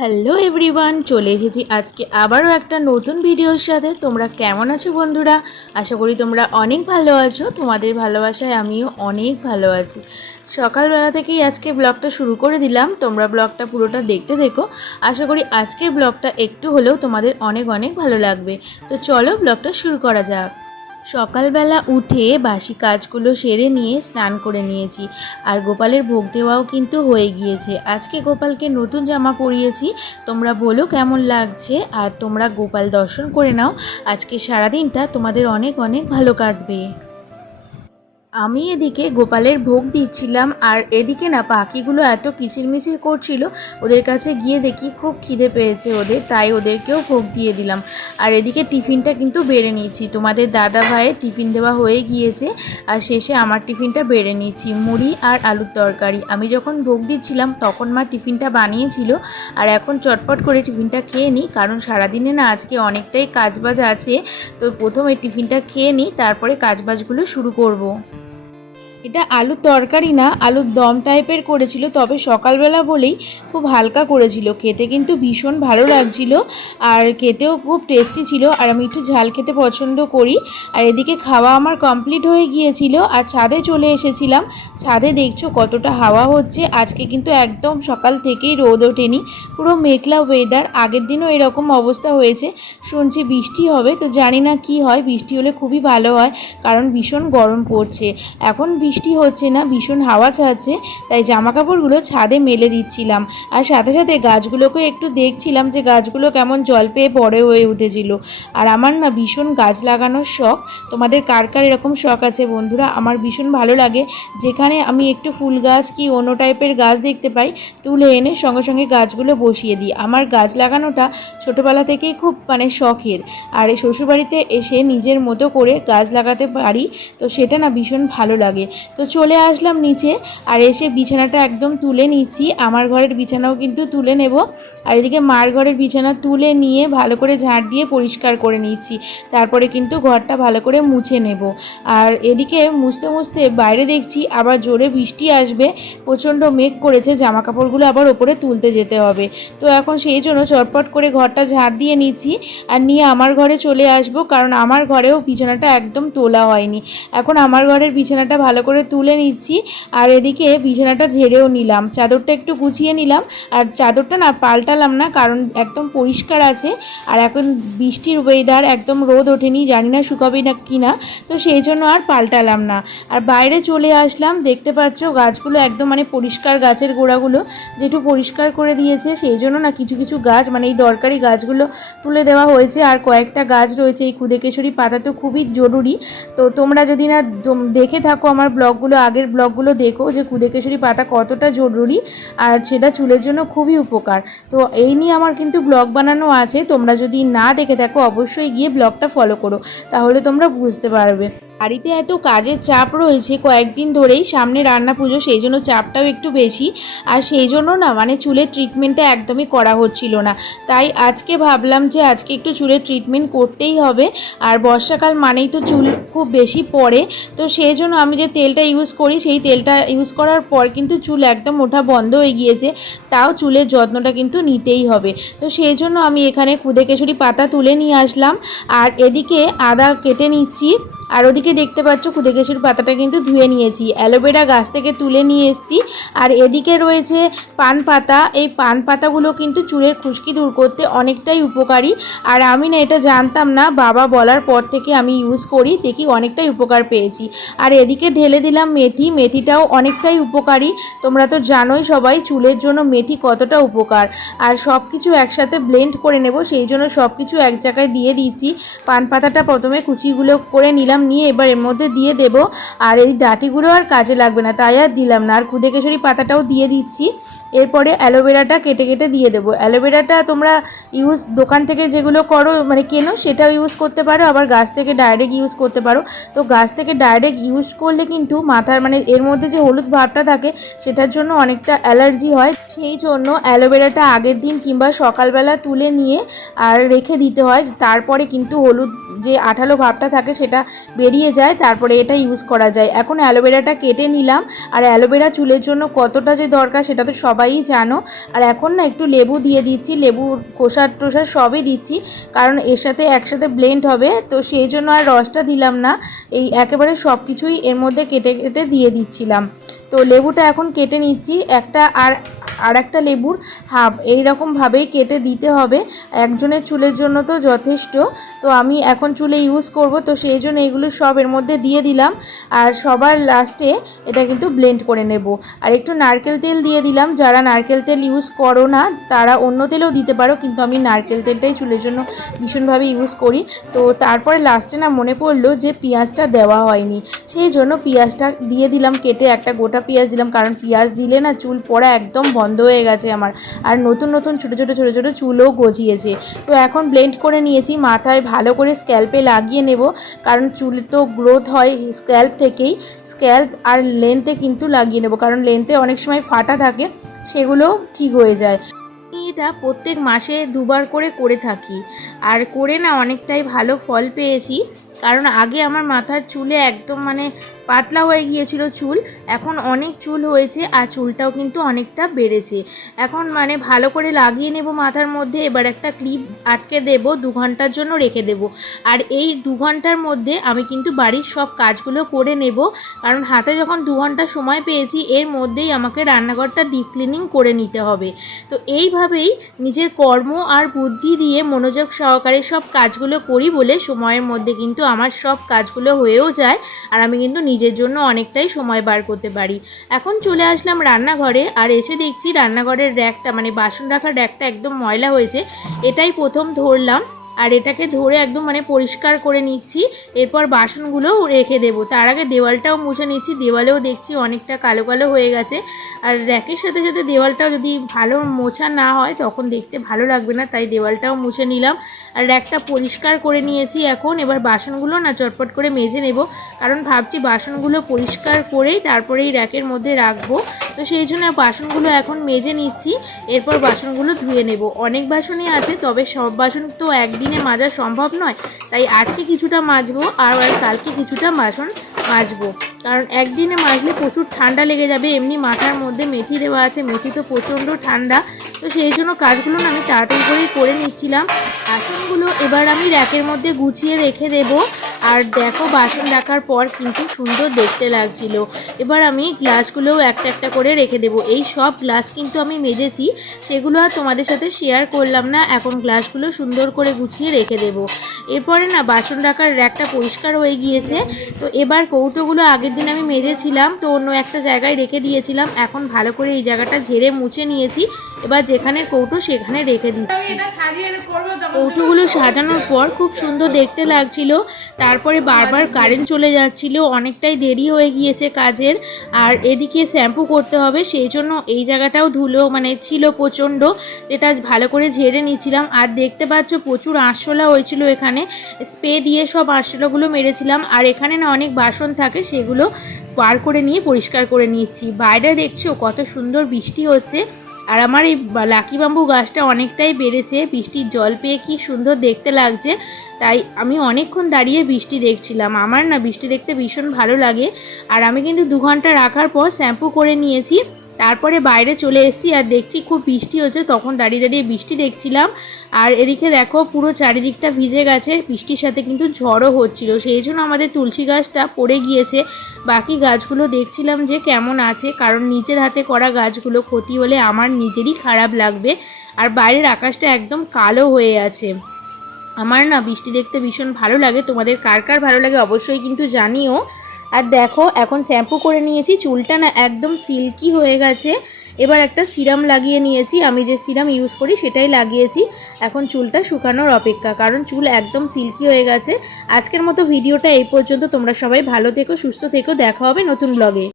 Hello everyone, চলে এসেছি আজকে আবারও একটা নতুন ভিডিওর সাথে। তোমরা কেমন আছো বন্ধুরা? আশা করি তোমরা অনেক ভালো আছো। তোমাদের ভালোবাসায় আমিও অনেক ভালো আছি। সকালবেলা থেকেই আজকে ব্লগটা শুরু করে দিলাম। তোমরা ব্লগটা পুরোটা দেখতে দেখো। আশা করি আজকের ব্লগটা একটু হলেও তোমাদের অনেক অনেক ভালো লাগবে। তো চলো ব্লগটা শুরু করা যাক। সকালবেলা উঠে বাসি কাজগুলো সেরে নিয়ে স্নান করে নিয়েছি। আর গোপালের ভোগ দেওয়াও কিন্তু হয়ে গিয়েছে। আজকে গোপালকে নতুন জামা পরিয়েছি। তোমরা বলো কেমন লাগছে? আর তোমরা গোপাল দর্শন করে নাও। আজকে সারাদিনটা তোমাদের অনেক অনেক ভালো কাটবে। আমি এদিকে গোপালের ভোগ দিচ্ছিলাম আর এদিকে না পাখিগুলো এত কিচিরমিচির করছিল, ওদের কাছে গিয়ে দেখি খুব খিদে পেয়েছে ওদের, তাই ওদেরকেও ভোগ দিয়ে দিলাম আর এদিকে টিফিনটা কিন্তু বেড়ে নিয়েছি, তোমাদের দাদা ভাইয়ের টিফিন দেওয়া হয়ে গিয়েছে আর শেষে আমার টিফিনটা বেড়ে নিয়েছি, মুড়ি আর আলুর তরকারি আমি যখন ভোগ দিচ্ছিলাম তখন মা টিফিনটা বানিয়েছিল আর এখন চটপট করে টিফিনটা খেয়ে নিই, কারণ সারাদিনে না আজকে অনেকটাই কাজবাজ আছে, তো প্রথমে টিফিনটা খেয়ে নিই, তারপরে কাজবাজগুলো শুরু করব। এটা আলুর তরকারি না, আলুর দম টাইপের করেছিল, তবে সকালবেলা বলেই খুব হালকা করেছিল। খেতে কিন্তু ভীষণ ভালো লাগছিল আর খেতেও খুব টেস্টি ছিল। আর আমি একটু ঝাল খেতে পছন্দ করি। আর এদিকে খাওয়া আমার কমপ্লিট হয়ে গিয়েছিল আর ছাদে চলে এসেছিলাম। ছাদে দেখছ কতটা হাওয়া হচ্ছে। আজকে কিন্তু একদম সকাল থেকেই রোদ ওঠেনি। পুরো মেঘলা ওয়েদার আগের দিনও এরকম অবস্থা হয়েছে। শুনছি বৃষ্টি হবে। তো জানি না কি হয়। বৃষ্টি হলে খুবই ভালো হয়। কারণ ভীষণ গরম পড়ছে। এখন বৃষ্টি হচ্ছে না, ভীষণ হাওয়া ছাড়ছে, তাই জামা কাপড়গুলো ছাদে মেলে দিচ্ছিলাম। আর সাথে সাথে গাছগুলোকে একটু দেখছিলাম যে গাছগুলো কেমন জল পেয়ে বড় হয়ে উঠেছিল। আর আমার না ভীষণ গাছ লাগানোর শখ। তোমাদের কার কার এরকম শখ আছে বন্ধুরা? আমার ভীষণ ভালো লাগে। যেখানে আমি একটু ফুল গাছ কি অন্য টাইপের গাছ দেখতে পাই, তুলে এনে সঙ্গে সঙ্গে গাছগুলো বসিয়ে দিই। আমার গাছ লাগানোটা ছোটোবেলা থেকেই খুব মানে শখের। আর এই শ্বশুরবাড়িতে এসে নিজের মতো করে গাছ লাগাতে পারি, তো সেটা না ভীষণ ভালো লাগে। তো চলে আসলাম নিচে, আর এসে বিছানাটা একদম তুলে নিচ্ছি। আমার ঘরের বিছানাও কিন্তু তুলে নেব। আর এদিকে মার ঘরের বিছানা তুলে নিয়ে ভালো করে ঝাঁট দিয়ে পরিষ্কার করে নিচ্ছি। তারপরে কিন্তু ঘরটা ভালো করে মুছে নেব। আর এদিকে মুছতে মুছতে বাইরে দেখছি আবার জোরে বৃষ্টি আসবে। প্রচণ্ড মেঘ করেছে জামা কাপড়গুলো আবার ওপরে তুলতে যেতে হবে। তো এখন সেই জন্য চটপট করে ঘরটা ঝাঁট দিয়ে নিচ্ছি। আর নিয়ে আমার ঘরে চলে আসব, কারণ আমার ঘরেও বিছানাটা একদম তোলা হয়নি। এখন আমার ঘরের বিছানাটা ভালো করে তুলে নিচ্ছি। আর এদিকে বিছানাটা ঝেড়েও নিলাম। চাদরটা একটু গুছিয়ে নিলাম। আর চাদরটা না পাল্টালাম না, কারণ একদম পরিষ্কার আছে। আর এখন বৃষ্টির ওয়েদার একদম রোদ ওঠেনি, জানি না শুকাবে না কি না তো সেই জন্য আর পাল্টালাম না। আর বাইরে চলে আসলাম, দেখতে পাচ্ছ গাছগুলো একদম মানে পরিষ্কার গাছের গোড়াগুলো। যেটু পরিষ্কার করে দিয়েছে, সেই জন্য না কিছু কিছু গাছ মানে এই দরকারি গাছগুলো তুলে দেওয়া হয়েছে। আর কয়েকটা গাছ রয়েছে, এই ক্ষুদেকেশরী পাতা তো খুবই জরুরি। তো তোমরা যদি না দেখে থাকো আমার ব্লগগুলো, আগের ব্লগগুলো দেখো যে কুদেকেশরী পাতা কতটা জরুরি আর সেটা চুলের জন্য খুবই উপকার। তো এই নিয়ে আমার কিন্তু ব্লগ বানানো আছে, তোমরা যদি না দেখে থাকো অবশ্যই গিয়ে ব্লগটা ফলো করো, তাহলে তোমরা বুঝতে পারবে। বাড়িতে এত কাজের চাপ রয়েছে, কয়েকদিন ধরেই সামনে রান্না পুজো, সেই জন্য চাপটাও একটু বেশি। আর সেই জন্য না মানে চুলের ট্রিটমেন্টটা একদমই করা হচ্ছিল না। তাই আজকে ভাবলাম যে আজকে একটু চুলের ট্রিটমেন্ট করতেই হবে। আর বর্ষাকাল মানেই তো চুল খুব বেশি পড়ে। তো সেই জন্য আমি যে তেলটা ইউজ করি, সেই তেলটা ইউজ করার পর কিন্তু চুল একদম ওঠা বন্ধ হয়ে গিয়েছে। তাও চুলের যত্নটা কিন্তু নিতেই হবে। তো সেই জন্য আমি এখানে কুদে কেশরী পাতা তুলে নিয়ে আসলাম। আর এদিকে আদা কেটে নিচ্ছি। আর ওদিকে দেখতে পাচ্ছ কুদেকেশির পাতাটা কিন্তু ধুয়ে নিয়েছি। অ্যালোভেরা গাছ থেকে তুলে নিয়ে এসেছি। আর এদিকে রয়েছে পান পাতা। এই পান পাতাগুলো কিন্তু চুলের খুশকি দূর করতে অনেকটাই উপকারী। আর আমি না এটা জানতাম না, বাবা বলার পর থেকে আমি ইউজ করি, দেখি অনেকটাই উপকার পেয়েছি। আর এদিকে ঢেলে দিলাম মেথি। মেথিটাও অনেকটাই উপকারী। তোমরা তো জানোই সবাই, চুলের জন্য মেথি কতটা উপকার। আর সব কিছু একসাথে ব্লেন্ড করে নেব, সেই জন্য সব কিছু এক জায়গায় দিয়ে দিচ্ছি পান পাতাটা প্রথমে কুচিগুলো করে নিলাম। নিয়ে এবার এর মধ্যে দিয়ে দেব। আর এই ডাঁটিগুলো আর কাজে লাগবে না, তাই আর দিলাম না। আর কুদেকেশরী পাতাটাও দিয়ে দিচ্ছি। এরপরে অ্যালোভেরাটা কেটে কেটে দিয়ে দেবো। অ্যালোভেরাটা তোমরা ইউজ দোকান থেকে যেগুলো করো মানে কেনো, সেটাও ইউজ করতে পারো। আবার গাছ থেকে ডাইরেক্ট ইউজ করতে পারো। তো গাছ থেকে ডাইরেক্ট ইউজ করলে কিন্তু মাথার মানে এর মধ্যে যে হলুদ ভাবটা থাকে, সেটার জন্য অনেকটা অ্যালার্জি হয়। সেই জন্য অ্যালোভেরাটা আগের দিন কিংবা সকালবেলা তুলে নিয়ে আর রেখে দিতে হয়। তারপরে কিন্তু হলুদ যে আঠালো ভাবটা থাকে, সেটা বেরিয়ে যায়। তারপরে এটা ইউজ করা যায়। এখন অ্যালোভেরাটা কেটে নিলাম। আর অ্যালোভেরা চুলের জন্য কতটা যে দরকার, সেটা তো সবাই সবাই জানো। আর এখন না একটু লেবু দিয়ে দিচ্ছি লেবুর খোসার টোসার সবই দিচ্ছি, কারণ এর সাথে একসাথে ব্লেন্ড হবে। তো সেই জন্য আর রসটা দিলাম না, এই একেবারে সব কিছুই এর মধ্যে কেটে কেটে দিয়ে দিচ্ছিলাম। তো লেবুটা এখন কেটে নিচ্ছি, একটা আর আর একটা লেবুর হাফ। এইরকমভাবেই কেটে দিতে হবে। একজনের চুলের জন্য তো যথেষ্ট। তো আমি এখন চুলে ইউজ করব। তো সেই জন্য এগুলো সব এর মধ্যে দিয়ে দিলাম। আর সবার লাস্টে এটা কিন্তু ব্লেন্ড করে নেব। আর একটু নারকেল তেল দিয়ে দিলাম। যারা নারকেল তেল ইউজ করো না, তারা অন্য তেলেও দিতে পারো। কিন্তু আমি নারকেল তেলটাই চুলের জন্য ভীষণভাবে ইউজ করি। তো তারপরে লাস্টে না মনে পড়ল যে পেঁয়াজটা দেওয়া হয়নি। সেই জন্য পেঁয়াজটা দিয়ে দিলাম কেটে একটা গোটা পেঁয়াজ দিলাম। কারণ পেঁয়াজ দিলে না চুল পড়া একদম বন্ধ হয়ে গেছে আমার। আর নতুন নতুন ছোটো ছোটো ছোটো ছোটো চুলও গজিয়েছে। তো এখন ব্লেন্ড করে নিয়েছি, মাথায় ভালো করে স্ক্যাল্পে লাগিয়ে নেব। কারণ চুল তো গ্রোথ হয় স্ক্যাল্প থেকেই। স্ক্যাল্প আর লেন্থে কিন্তু লাগিয়ে নেব। কারণ লেন্থে অনেক সময় ফাটা থাকে, সেগুলো ঠিক হয়ে যায়। এটা প্রত্যেক মাসে দুবার করে করে থাকি। আর করে না অনেকটাই ভালো ফল পেয়েছি। কারণ আগে আমার মাথার চুলে একদম মানে পাতলা হয়ে গিয়েছিল চুল, এখন অনেক চুল হয়েছে আর চুলটাও কিন্তু অনেকটা বেড়েছে। এখন মানে ভালো করে লাগিয়ে নেব মাথার মধ্যে, এবার একটা ক্লিপ আটকে দেব, দু ঘণ্টার জন্য রেখে দেব। আর এই দু ঘণ্টার মধ্যে আমি কিন্তু বাড়ির সব কাজগুলো করে নেব, কারণ হাতে যখন দু ঘণ্টা সময় পেয়েছি, এর মধ্যেই আমাকে রান্নাঘরটা ডিপ ক্লিনিং করে নিতে হবে। তো এইভাবেই নিজের কর্ম আর বুদ্ধি দিয়ে মনোযোগ সহকারে সব কাজগুলো করি বলে সময়ের মধ্যে কিন্তু আমার সব কাজগুলো হয়েও যায়, আর আমি কিন্তু নিজের জন্য অনেকটাই সময় বার করতে পারি। এখন চলে আসলাম রান্নাঘরে আর এসে দেখছি রান্নাঘরের র্যাকটা মানে বাসন রাখার র্যাকটা একদম ময়লা হয়েছে। এটাই প্রথম ধরলাম। আর এটাকে ধরে একদম মানে পরিষ্কার করে নিচ্ছি, এরপর বাসনগুলোও রেখে দেবো। তার আগে দেওয়ালটাও মুছে নিচ্ছি, দেওয়ালেও দেখছি অনেকটা কালো কালো হয়ে গেছে। আর র্যাকের সাথে সাথে দেওয়ালটাও যদি ভালো মোছা না হয়, তখন দেখতে ভালো লাগবে না, তাই দেওয়ালটাও মুছে নিলাম। আর র্যাকটা পরিষ্কার করে নিয়েছি এখন, এবার বাসনগুলো না চটপট করে মেজে নেব। কারণ ভাবছি বাসনগুলো পরিষ্কার করেই তারপরে এই র্যাকের মধ্যে রাখব। তো সেই জন্য বাসনগুলো এখন মেজে নিচ্ছি, এরপর বাসনগুলো ধুয়ে নেব। অনেক বাসনই আছে, তবে সব বাসন তো একদিন দিনে মাজা সম্ভব নয়। তাই আজকে কিছুটা মাজবো আর কালকে কিছুটা বাসন মাজবো। কারণ একদিনে মাজলে প্রচুর ঠান্ডা লেগে যাবে, এমনি মাথার মধ্যে মেথি দেওয়া আছে, মেথি তো প্রচণ্ড ঠান্ডা। তো সেই জন্য কাজগুলো না আমি তাড়াতাড়ি করেই করে নিচ্ছিলাম। বাসনগুলো এবার আমি র্যাকের মধ্যে গুছিয়ে রেখে দেব। আর দেখো, বাসন রাখার পর কিন্তু সুন্দর দেখতে লাগছিল। এবার আমি গ্লাসগুলোও একটা একটা করে রেখে দেব। এই সব গ্লাস কিন্তু আমি মেজেছি, সেগুলো আর তোমাদের সাথে শেয়ার করলাম না। এখন গ্লাসগুলো সুন্দর করে গুছিয়ে রেখে দেব। এরপরে না, বাসন রাখার র্যাকটা পরিষ্কার হয়ে গিয়েছে। তো এবার কৌটোগুলো আগের দিন আমি মেজেছিলাম, তো অন্য একটা জায়গায় রেখে দিয়েছিলাম। এখন ভালো করে এই জায়গাটা ঝেড়ে মুছে নিয়েছি। এবার যেখানে কৌটো, সেখানে রেখে দিচ্ছি। কৌটোগুলো সাজানোর পর খুব সুন্দর দেখতে লাগছিল। তারপরে বারবার কারেন্ট চলে যাচ্ছিল, অনেকটাই দেরি হয়ে গিয়েছে কাজের। আর এদিকে শ্যাম্পু করতে হবে, সেই জন্য এই জায়গাটাও ধুলো মানে ছিল প্রচণ্ড এটা ভালো করে ঝেড়ে নিচ্ছিলাম। আর দেখতে পাচ্ছ প্রচুর আঁশলা হয়েছিল এখানে। স্প্রে দিয়ে সব আঁশলাগুলো মেরেছিলাম। আর এখানে না অনেক বাসন থাকে, সেগুলো বার করে নিয়ে পরিষ্কার করে নিচ্ছি। বাইরে দেখছ কত সুন্দর বৃষ্টি হচ্ছে। আর আমার এই লাকি বাম্বু গাছটা অনেকটাই বেড়েছে, বৃষ্টির জল পেয়ে কি সুন্দর দেখতে লাগছে। তাই আমি অনেকক্ষণ দাঁড়িয়ে বৃষ্টি দেখছিলাম। আমার না বৃষ্টি দেখতে ভীষণ ভালো লাগে। আর আমি কিন্তু দু ঘণ্টা রাখার পর শ্যাম্পু করে নিয়েছি। তারপরে বাইরে চলে এসেছি আর দেখছি খুব বৃষ্টি হচ্ছে, তখন দাঁড়িয়ে দাঁড়িয়ে বৃষ্টি দেখছিলাম। আর এদিকে দেখো পুরো চারিদিকটা ভিজে গেছে, বৃষ্টির সাথে কিন্তু ঝড়ও হচ্ছিল। সেই জন্য আমাদের তুলসী গাছটা পড়ে গিয়েছে। বাকি গাছগুলো দেখছিলাম যে কেমন আছে, কারণ নিজের হাতে করা গাছগুলো ক্ষতি হলে আমার নিজেরই খারাপ লাগবে। আর বাইরের আকাশটা একদম কালো হয়ে আছে। আমার না বৃষ্টি দেখতে ভীষণ ভালো লাগে। তোমাদের কার কার ভালো লাগে অবশ্যই কিন্তু জানিও। আর দেখো, এখন শ্যাম্পু করে নিয়েছি। চুলটা না একদম সিল্কি হয়ে গেছে। এবার একটা সিরাম লাগিয়ে নিয়েছি। আমি যে সিরাম ইউজ করি, সেটাই লাগিয়েছি। এখন চুলটা শুকানোর অপেক্ষা, কারণ চুল একদম সিল্কি হয়ে গেছে। আজকের মতো ভিডিওটা এই পর্যন্ত। তোমরা সবাই ভালো থেকো, সুস্থ থেকো। দেখা হবে নতুন ব্লগে